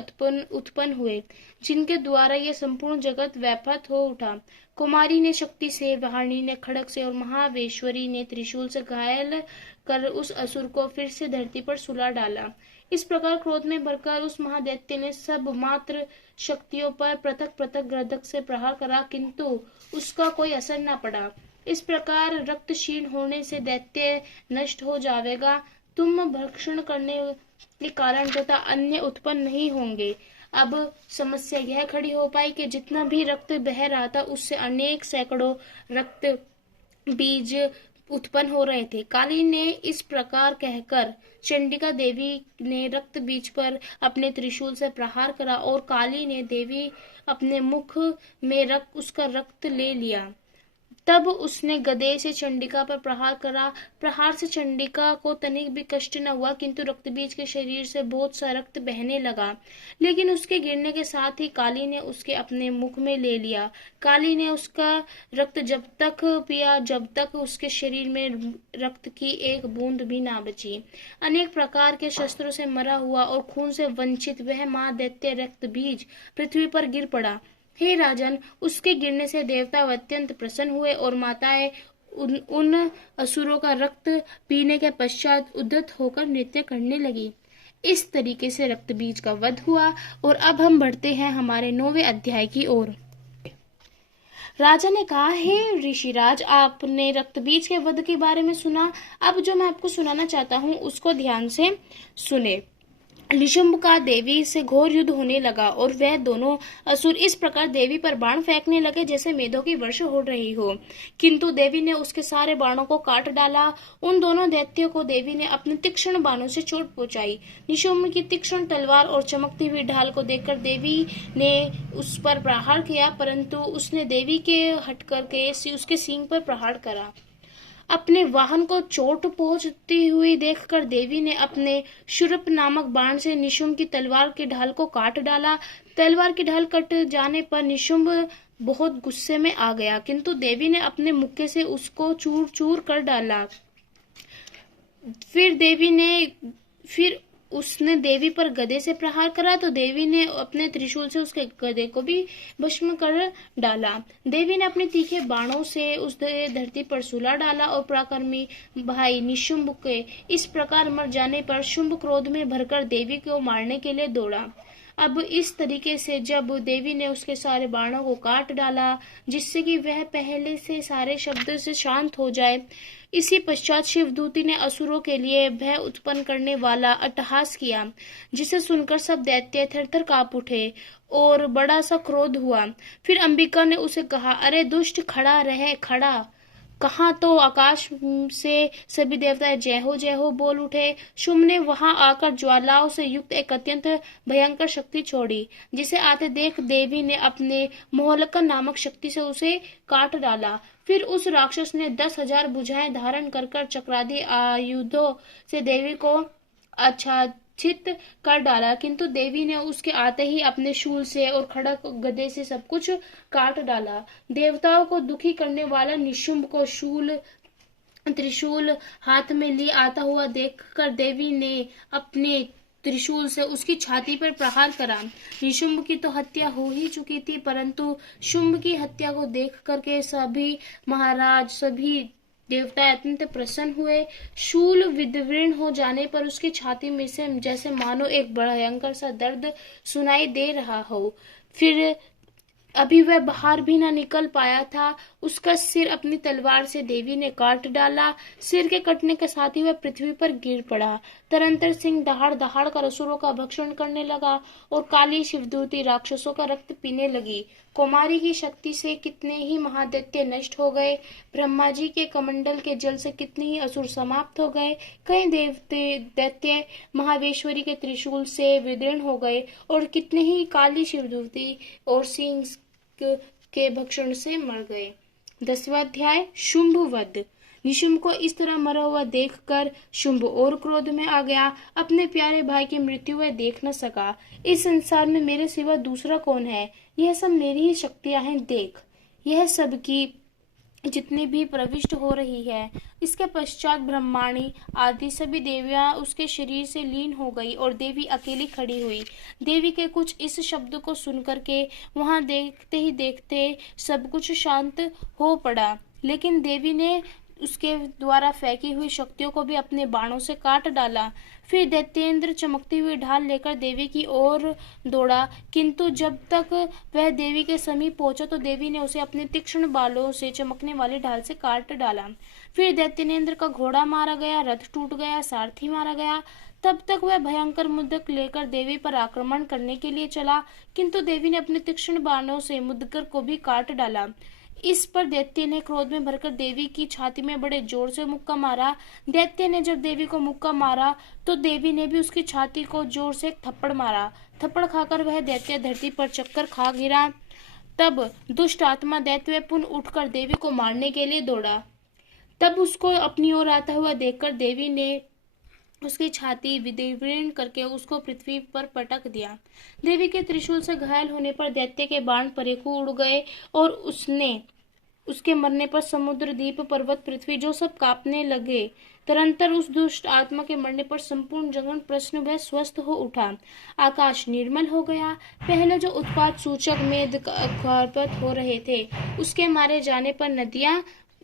उत्पन्न हुए, जिनके द्वारा यह संपूर्ण जगत व्याप्त हो उठा। कुमारी ने शक्ति से, वाणी ने खड्ग से और महावेश्वरी ने त्रिशूल से घायल कर उस असुर को फिर से धरती पर सुला डाला। इस प्रकार क्रोध में भरकर उस महादैत्य ने सब मात्र शक्तियों पर पृथक पृथक गर्दक से प्रहार करा, किंतु उसका कोई असर न पड़ा। इस प्रकार रक्त क्षीण होने से दैत्य नष्ट हो जाएगा। तुम भक्षण करने के कारण तथा अन्य उत्पन्न नहीं होंगे। अब समस्या यह खड़ी हो पाई कि जितना भी रक्त बह रहा था उससे अनेक सैकड़ों रक्त बीज उत्पन्न हो रहे थे। काली ने इस प्रकार कहकर चंडिका देवी ने रक्त बीज पर अपने त्रिशूल से प्रहार करा और काली ने देवी अपने मुख में उसका रक्त ले लिया। तब उसने गदे से चंडिका पर प्रहार करा। प्रहार से चंडिका को तनिक भी कष्ट न हुआ, किंतु रक्तबीज के शरीर से बहुत सा रक्त बहने लगा। लेकिन उसके गिरने के साथ ही काली ने उसके अपने मुख में ले लिया। काली ने उसका रक्त जब तक पिया जब तक उसके शरीर में रक्त की एक बूंद भी ना बची। अनेक प्रकार के शस्त्रों से मरा हुआ और खून से वंचित वह महादैत्य रक्तबीज पृथ्वी पर गिर पड़ा। हे राजन, उसके गिरने से देवता अत्यंत प्रसन्न हुए और माताएं उन असुरों का रक्त पीने के पश्चात उद्धत होकर नृत्य करने लगी। इस तरीके से रक्तबीज का वध हुआ और अब हम बढ़ते हैं हमारे 9वें अध्याय की ओर। राजा ने कहा, हे ऋषिराज, आपने रक्तबीज के वध के बारे में सुना। अब जो मैं आपको सुनाना चाहता हूँ उसको ध्यान से सुने। निशुंभ का देवी से घोर युद्ध होने लगा और वह दोनों असुर इस प्रकार देवी पर बाण फेंकने लगे जैसे मेघों की वर्षा हो रही हो, किंतु देवी ने उसके सारे बाणों को काट डाला। उन दोनों दैत्यों को देवी ने अपने तीक्ष्ण बाणों से चोट पहुंचाई। निशुंभ की तीक्ष्ण तलवार और चमकती हुई ढाल को देखकर देवी ने उस पर प्रहार किया, परंतु उसने देवी के हट करके उसके सींग पर प्रहार करा। अपने वाहन को चोट पहुंचती हुई देखकर देवी ने अपने शुरप नामक बाण से निशुंभ की तलवार की ढाल को काट डाला। तलवार की ढाल कट जाने पर निशुंभ बहुत गुस्से में आ गया, किंतु देवी ने अपने मुक्के से उसको चूर चूर कर डाला। फिर उसने देवी पर गदे से प्रहार करा तो देवी ने अपने त्रिशूल से उसके गदे को भी भस्म कर डाला। देवी ने अपने तीखे बाणों से उस धरती पर सुला डाला और पराक्रमी भाई निशुंभ के इस प्रकार मर जाने पर शुंभ क्रोध में भरकर देवी को मारने के लिए दौड़ा। अब इस तरीके से जब देवी ने उसके सारे बाणों को काट डाला जिससे कि वह पहले से सारे शब्द से शांत हो जाए, इसी पश्चात शिवदूती ने असुरों के लिए भय उत्पन्न करने वाला अट्टहास किया, जिसे सुनकर सब दैत्य थरथर कांप उठे और बड़ा सा क्रोध हुआ। फिर अंबिका ने उसे कहा, अरे दुष्ट, खड़ा रहे, खड़ा कहाँ। तो आकाश से सभी देवता जय हो बोल उठे। शुंभ ने वहां आकर ज्वालाओं से युक्त एक अत्यंत भयंकर शक्ति छोड़ी, जिसे आते देख देवी ने अपने मोहलकन नामक शक्ति से उसे काट डाला। फिर उस राक्षस ने 10,000 भुजाएं धारण कर चक्रादि आयुधों से देवी को आच्छादित कर डाला, किंतु देवी ने उसके आते ही अपने शूल से और खड़ग गदे से सब कुछ काट डाला। देवताओं को दुखी करने वाला निशुंभ को त्रिशूल हाथ में लिए आता हुआ देखकर देवी ने अपने त्रिशूल से उसकी छाती पर प्रहार करा। निशुंभ की तो हत्या हो ही चुकी थी, परंतु शुंभ की हत्या को देख करके सभी महाराज, सभी देवता अत्यंत प्रसन्न हुए। शूल विदीर्ण हो जाने पर उसकी छाती में से जैसे मानो एक भयंकर सा दर्द सुनाई दे रहा हो। फिर अभी वह बाहर भी ना निकल पाया था, उसका सिर अपनी तलवार से देवी ने काट डाला। सिर के कटने के साथ ही वह पृथ्वी पर गिर पड़ा। तरंतर सिंह दहाड़ दहाड़ कर असुरों का भक्षण करने लगा और काली शिवदूती राक्षसों का रक्त पीने लगी। कुमारी की शक्ति से कितने ही महादैत्य नष्ट हो गए। ब्रह्मा जी के कमंडल के जल से कितने ही असुर समाप्त हो गए। कई दैत्य महावेश्वरी के त्रिशूल से विदीर्ण हो गए और कितने ही काली शिवदूती और सिंह के भक्षण से मर गए। 10वां अध्याय, शुंभ वध। निशुंभ को इस तरह मरा हुआ देखकर शुंभ और क्रोध में आ गया। अपने प्यारे भाई की मृत्यु वह देख न सका। इस संसार में मेरे सिवा दूसरा कौन है? यह सब मेरी ही शक्तियां हैं। देख, यह सब की जितनी भी प्रविष्ट हो रही है। इसके पश्चात ब्रह्माणी आदि सभी देवियां उसके शरीर से लीन हो गई और देवी अकेली खड़ी हुई। देवी के कुछ इस शब्द को सुनकर के वहां देखते ही देखते सब कुछ शांत हो पड़ा, लेकिन देवी ने उसके द्वारा फेंकी हुई शक्तियों को भी अपने बाणों से काट डाला। फिर दैत्येंद्र चमकती हुई ढाल लेकर देवी की ओर दौड़ा, किंतु जब तक वह देवी के समीप पहुंचा तो देवी ने उसे अपने तीक्ष्ण बालों से चमकने वाली ढाल से काट डाला। फिर दैत्येंद्र का घोड़ा मारा गया, रथ टूट गया, सारथी मारा गया। तब तक वह भयंकर मुद्दक लेकर देवी पर आक्रमण करने के लिए चला, किंतु देवी ने अपने तीक्ष्ण बाणों से मुद्गर को भी काट डाला। इस पर दैत्य ने क्रोध में भरकर देवी की छाती में बड़े जोर से मुक्का मारा। दैत्य ने जब देवी को मुक्का मारा तो देवी ने भी उसकी छाती को जोर से एक थप्पड़ मारा। थप्पड़ खाकर वह दैत्य धरती पर चक्कर खा गिरा। तब दुष्ट आत्मा दैत्य पुनः उठकर देवी को मारने के लिए दौड़ा। तब उसको अपनी ओर आता हुआ देखकर देवी ने उसकी छाती विदीर्ण करके उसको पृथ्वी पर पटक दिया। देवी के त्रिशूल से घायल होने पर दैत्य के बाण परेखू उड़ गए और उसके मरने पर समुद्र, द्वीप, पर्वत, पृथ्वी जो सब कांपने लगे। तदनंतर उस दुष्ट आत्मा के मरने पर संपूर्ण जगत प्रसन्न व स्वस्थ हो उठा। आकाश निर्मल हो गया। पहले जो उत्पात सूचक मेघ गर्भवत हो रहे थे, उसके मारे जाने पर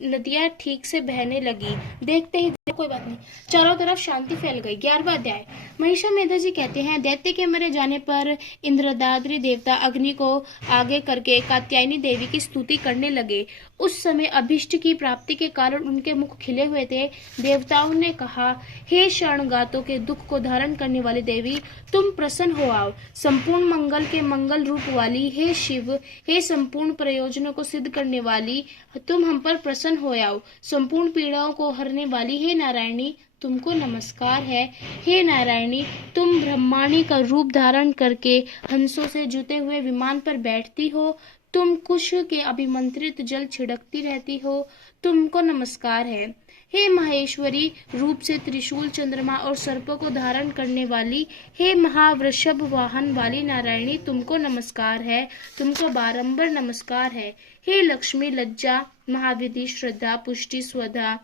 नदियां ठीक से बहने लगी। देखते ही कोई बात नहीं, चारों तरफ शांति फैल गई। 11वां अध्याय। महिषामेधा जी कहते हैं, दैत्य के मरे जाने पर इंद्रदाद्रि देवता अग्नि को आगे करके कात्यायनी देवी की स्तुति करने लगे। उस समय अभिष्ट की प्राप्ति के कारण उनके मुख खिले हुए थे। देवताओं ने कहा, हे शरणगातों के दुख को धारण करने वाली देवी, तुम प्रसन्न हो आओ। संपूर्ण मंगल के मंगल रूप वाली हे शिव, हे संपूर्ण प्रयोजनों को सिद्ध करने वाली, तुम हम पर प्रसन्न हो आओ। संपूर्ण पीड़ाओं को हरने वाली हे नारायणी, तुमको नमस्कार है। हे नारायणी, तुम ब्रह्माणी का रूप धारण करके हंसों से जुते हुए विमान पर बैठती हो। तुम कुश के अभिमंत्रित जल छिड़कती रहती हो, तुमको नमस्कार है। हे माहेश्वरी, रूप से त्रिशूल, चंद्रमा और सर्पों को धारण करने वाली, हे महावृषभ वाहन वाली नारायणी, तुमको नमस्कार है, तुमको बारंबार नमस्कार है। हे लक्ष्मी, लज्जा, महाविधि, श्रद्धा, पुष्टि, स्वधा,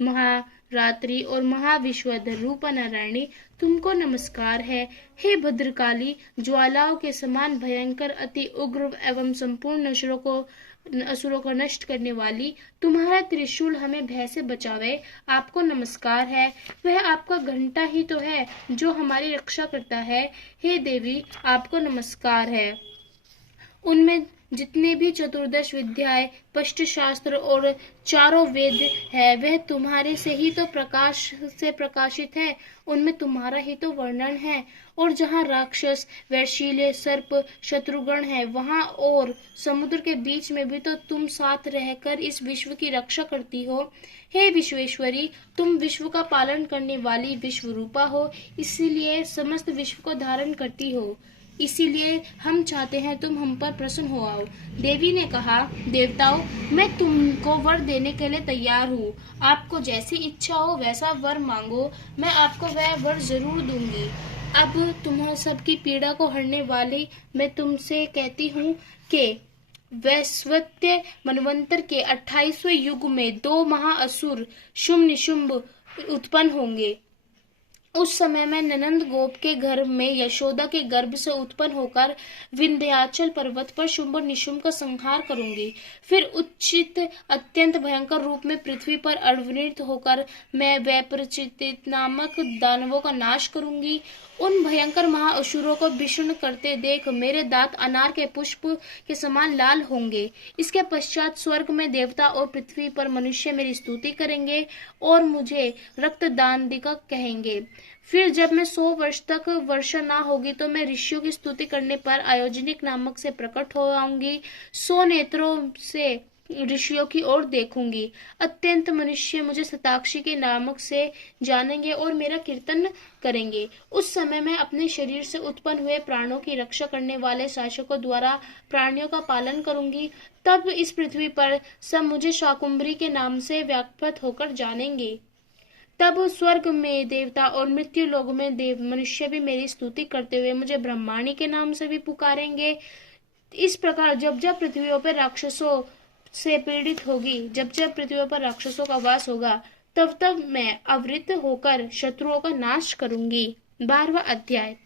महारात्रि और महाविश्वधर रूपा नारायणी, तुमको नमस्कार है। हे भद्रकाली, ज्वालाओं के समान भयंकर, अति उग्र एवं संपूर्ण असुरों को नष्ट करने वाली, तुम्हारा त्रिशूल हमें भय से बचावे, आपको नमस्कार है। वह आपका घंटा ही तो है जो हमारी रक्षा करता है। हे देवी, आपको नमस्कार है। उनमें जितने भी चतुर्दश विद्याएं, पष्ट शास्त्र और चारों वेद है, वह तुम्हारे से ही तो प्रकाश से प्रकाशित है, उनमें तुम्हारा ही तो वर्णन है। और जहाँ राक्षस, वैशीले, सर्प, शत्रुगण है, वहाँ और समुद्र के बीच में भी तो तुम साथ रहकर इस विश्व की रक्षा करती हो। हे विश्वेश्वरी, तुम विश्व का पालन करने वाली विश्व रूपा हो, इसीलिए समस्त विश्व को धारण करती हो। इसीलिए हम चाहते हैं तुम हम पर प्रसन्न हो आओ। देवी ने कहा, देवताओं, मैं तुमको वर देने के लिए तैयार हूँ। आपको जैसी इच्छा हो वैसा वर मांगो, मैं आपको वह वर जरूर दूंगी। अब तुम सबकी पीड़ा को हरने वाली मैं तुमसे कहती हूँ कि वैश्वत्य मनवंतर के 28वें युग में 2 महाअसुर शुंभ निशुंभ उत्पन्न होंगे। उस समय मैं ननंद गोप के घर में यशोदा के गर्भ से उत्पन्न होकर विंध्याचल पर्वत पर शुंभ और निशुंभ का संहार करूंगी। फिर उच्चित अत्यंत भयंकर रूप में पृथ्वी पर अवनीत होकर मैं वैपरिचित नामक दानवों का नाश करूंगी। उन भयंकर महाअसुरों को विषण करते देख मेरे दांत अनार के पुष्प के समान लाल होंगे। इसके पश्चात स्वर्ग में देवता और पृथ्वी पर मनुष्य मेरी स्तुति करेंगे और मुझे रक्तदान दिका कहेंगे। फिर जब मैं 100 वर्ष तक वर्षा ना होगी तो मैं ऋषियों की स्तुति करने पर आयोजनिक नामक से प्रकट हो आऊंगी। 100 नेत्रों से ऋषियों की ओर देखूंगी। अत्यंत मनुष्य मुझे शताक्षी के नामक से जानेंगे और मेरा कीर्तन करेंगे। उस समय मैं अपने शरीर से उत्पन्न हुए प्राणों की रक्षा करने वाले शासकों द्वारा प्राणियों का पालन करूंगी। तब इस पृथ्वी पर सब मुझे शाकुंभरी के नाम से व्यापृत होकर जानेंगे। तब स्वर्ग में देवता और मृत्यु लोक में देव मनुष्य भी मेरी स्तुति करते हुए मुझे ब्रह्माणी के नाम से भी पुकारेंगे। इस प्रकार जब जब पृथ्वियों पर राक्षसों से पीड़ित होगी। जब जब पृथ्वी पर राक्षसों का वास होगा, तब तब मैं आवृत होकर शत्रुओं का नाश करूंगी। 12वां अध्याय।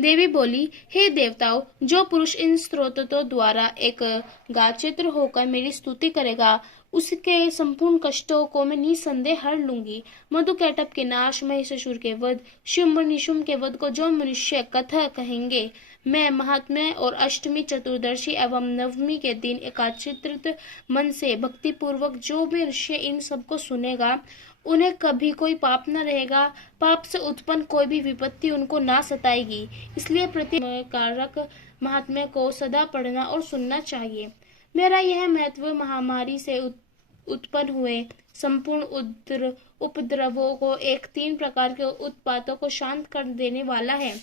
देवी बोली, हे देवताओं, जो पुरुष इन स्त्रोतों द्वारा एक गाचित्र होकर मेरी स्तुति करेगा, उसके संपूर्ण कष्टों को मैं निसंदेह हर लूंगी। मधुकैटभ के नाश, महिषासुर के वध, शुंभ निशुंभ के वध को जो मनुष्य कथा कहेंगे, मैं महात्म्य और अष्टमी, चतुर्दशी एवं नवमी के दिन एकाचित्रित मन से भक्ति पूर्वक जो मनुष्य इन सबको सुनेगा, उन्हें कभी कोई पाप न रहेगा। पाप से उत्पन्न कोई भी विपत्ति उनको ना सताएगी। इसलिए प्रति कारक महात्म्य को सदा पढ़ना और सुनना चाहिए। मेरा यह महत्व महामारी से उत्पन्न हुए संपूर्ण उपद्रवों को, एक 3 प्रकार के उत्पातों को शांत कर देने वाला है।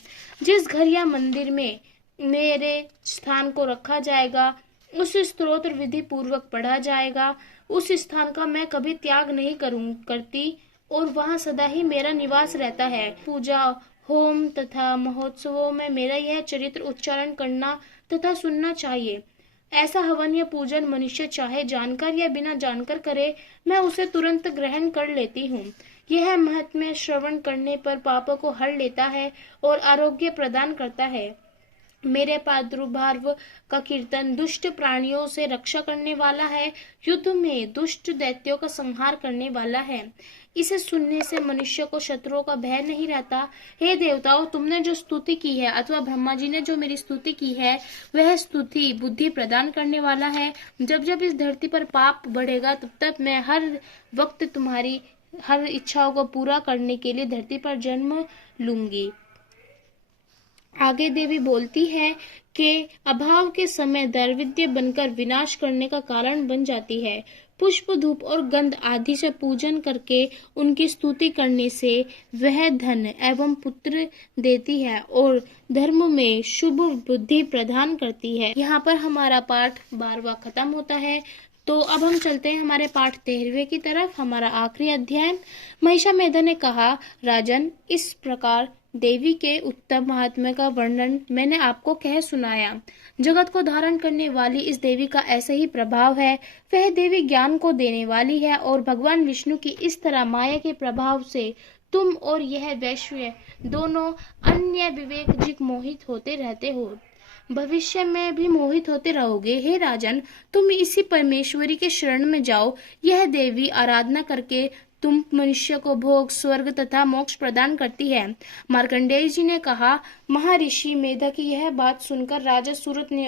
जिस घर या मंदिर में मेरे स्थान को रखा जाएगा, उस स्तोत्र विधि पूर्वक पढ़ा जाएगा, उस स्थान का मैं कभी त्याग नहीं करती और वहां सदा ही मेरा निवास रहता है। पूजा, होम तथा महोत्सवों में मेरा यह चरित्र उच्चारण करना तथा सुनना चाहिए। ऐसा हवन या पूजन मनुष्य चाहे जानकर या बिना जानकर करे, मैं उसे तुरंत ग्रहण कर लेती हूँ। यह महात्म्य श्रवण करने पर पापों को हर लेता है और आरोग्य प्रदान करता है। मेरे प्रादुर्भाव का कीर्तन दुष्ट प्राणियों से रक्षा करने वाला है, युद्ध में दुष्ट दैत्यों का संहार करने वाला है। इसे सुनने से मनुष्य को शत्रुओं का भय नहीं रहता। हे देवताओं, तुमने जो स्तुति की है अथवा ब्रह्मा जी ने जो मेरी स्तुति की है, वह स्तुति बुद्धि प्रदान करने वाला है। जब जब इस धरती पर पाप बढ़ेगा, तब तब मैं हर वक्त तुम्हारी हर इच्छाओं को पूरा करने के लिए धरती पर जन्म लूंगी। आगे देवी बोलती है कि अभाव के समय दैर्विद्य बनकर विनाश करने का कारण बन जाती है। पुष्प, धूप और गंध आदि से पूजन करके उनकी स्तुति करने से वह धन एवं पुत्र देती है और धर्म में शुभ बुद्धि प्रदान करती है। यहाँ पर हमारा पाठ 12वां खत्म होता है। तो अब हम चलते हैं हमारे पाठ 13वें की तरफ, हमारा आखिरी अध्याय। महिषामेधा ने कहा, राजन, इस प्रकार देवी के उत्तम महात्म्य का वर्णन मैंने आपको कह सुनाया। जगत को धारण करने वाली इस देवी का ऐसा ही प्रभाव है। वह देवी ज्ञान को देने वाली है और भगवान विष्णु की इस तरह माया के प्रभाव से तुम और यह वैश्य दोनों अन्य विवेकजिक मोहित होते रहते हो। भविष्य में भी मोहित होते रहोगे। हे राजन, तुम इसी परमेश्वरी के शरण में जाओ। यह देवी आराधना करके तुम मनुष्य को भोग, स्वर्ग तथा मोक्ष प्रदान करती है। मार्कंडेय जी ने कहा, महर्षि मेधा की यह बात सुनकर राजा सूरत ने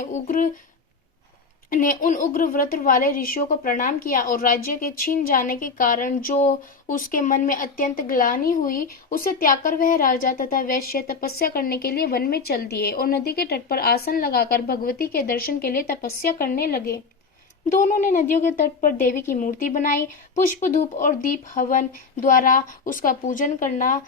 उन उग्र व्रत वाले ऋषियों को प्रणाम किया और राज्य के छीन जाने के कारण जो उसके मन में अत्यंत ग्लानि हुई, उसे त्याग कर वह राजा तथा वैश्य तपस्या करने के लिए वन में चल दिए और नदी के तट पर आसन लगाकर भगवती के दर्शन के लिए तपस्या करने लगे। दोनों ने नदियों के तट पर देवी की मूर्ति बनाई। पुष्प, धूप और दीप हवन द्वारा उसका पूजन करना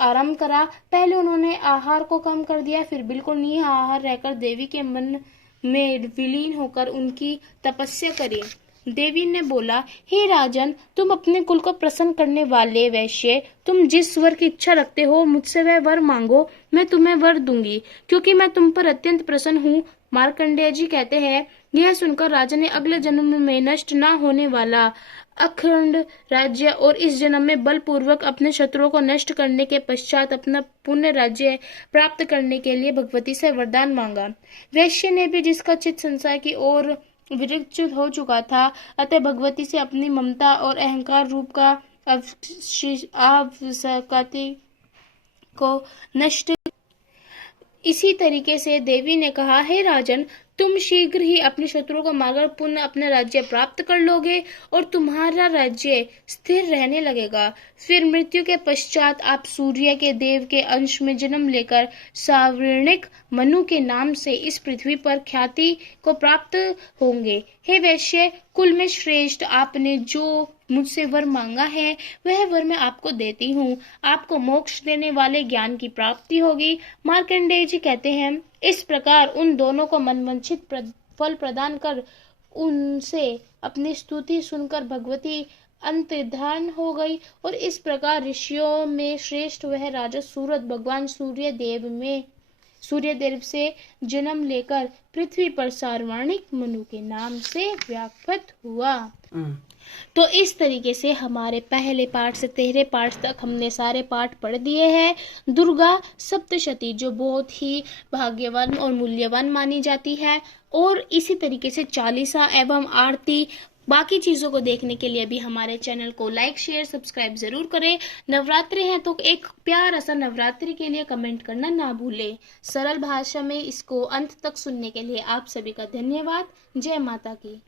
आरंभ करा। पहले उन्होंने आहार को कम कर दिया, फिर बिल्कुल निराहार रहकर देवी के मन में विलीन होकर उनकी तपस्या करी। देवी ने बोला, हे राजन, तुम अपने कुल को प्रसन्न करने वाले वैश्य, तुम जिस वर की इच्छा रखते हो मुझसे वह वर मांगो, मैं तुम्हें वर दूंगी, क्योंकि मैं तुम पर अत्यंत प्रसन्न हूँ। मार्कंडेय जी कहते हैं, यह सुनकर राजा ने अगले जन्म में नष्ट न होने वाला अखंड राज्य और इस जन्म में बलपूर्वक अपने शत्रुओं को नष्ट करने के पश्चात अपना पुण्य राज्य प्राप्त करने के लिए भगवती से वरदान मांगा। वैश्य ने भी, जिसका चित्त संसार की ओर विरचित हो चुका था, अतः भगवती से अपनी ममता और अहंकार रूप का अवसादि को नष्ट। इसी तरीके से देवी ने कहा, हे राजन, तुम शीघ्र ही अपने शत्रुओं को मारकर पुनः अपना राज्य प्राप्त कर लोगे और तुम्हारा राज्य स्थिर रहने लगेगा। फिर मृत्यु के पश्चात आप सूर्य के देव के अंश में जन्म लेकर सावर्णिक मनु के नाम से इस पृथ्वी पर ख्याति को प्राप्त होंगे। हे वैश्य कुल में श्रेष्ठ, आपने जो मुझसे वर मांगा है वह वर मैं आपको देती हूँ। आपको मोक्ष देने वाले ज्ञान की प्राप्ति होगी। मार्कंडेय जी कहते हैं, इस प्रकार उन दोनों को मनवांछित फल प्रदान कर उनसे अपनी स्तुति सुनकर भगवती अंतर्धान हो गई और इस प्रकार ऋषियों में श्रेष्ठ वह राजा सूरत भगवान सूर्य देव में सूर्यदेव से जन्म लेकर पृथ्वी पर सार्वणिक मनु के नाम से व्याप्त हुआ। तो इस तरीके से हमारे पहले पाठ से 13 पाठ तक हमने सारे पाठ पढ़ दिए हैं। दुर्गा सप्तशती जो बहुत ही भाग्यवान और मूल्यवान मानी जाती है, और इसी तरीके से चालीसा एवं आरती बाकी चीज़ों को देखने के लिए भी हमारे चैनल को लाइक शेयर सब्सक्राइब जरूर करें। नवरात्रि है तो एक प्यारा सा नवरात्रि के लिए कमेंट करना ना भूलें। सरल भाषा में इसको अंत तक सुनने के लिए आप सभी का धन्यवाद। जय माता की।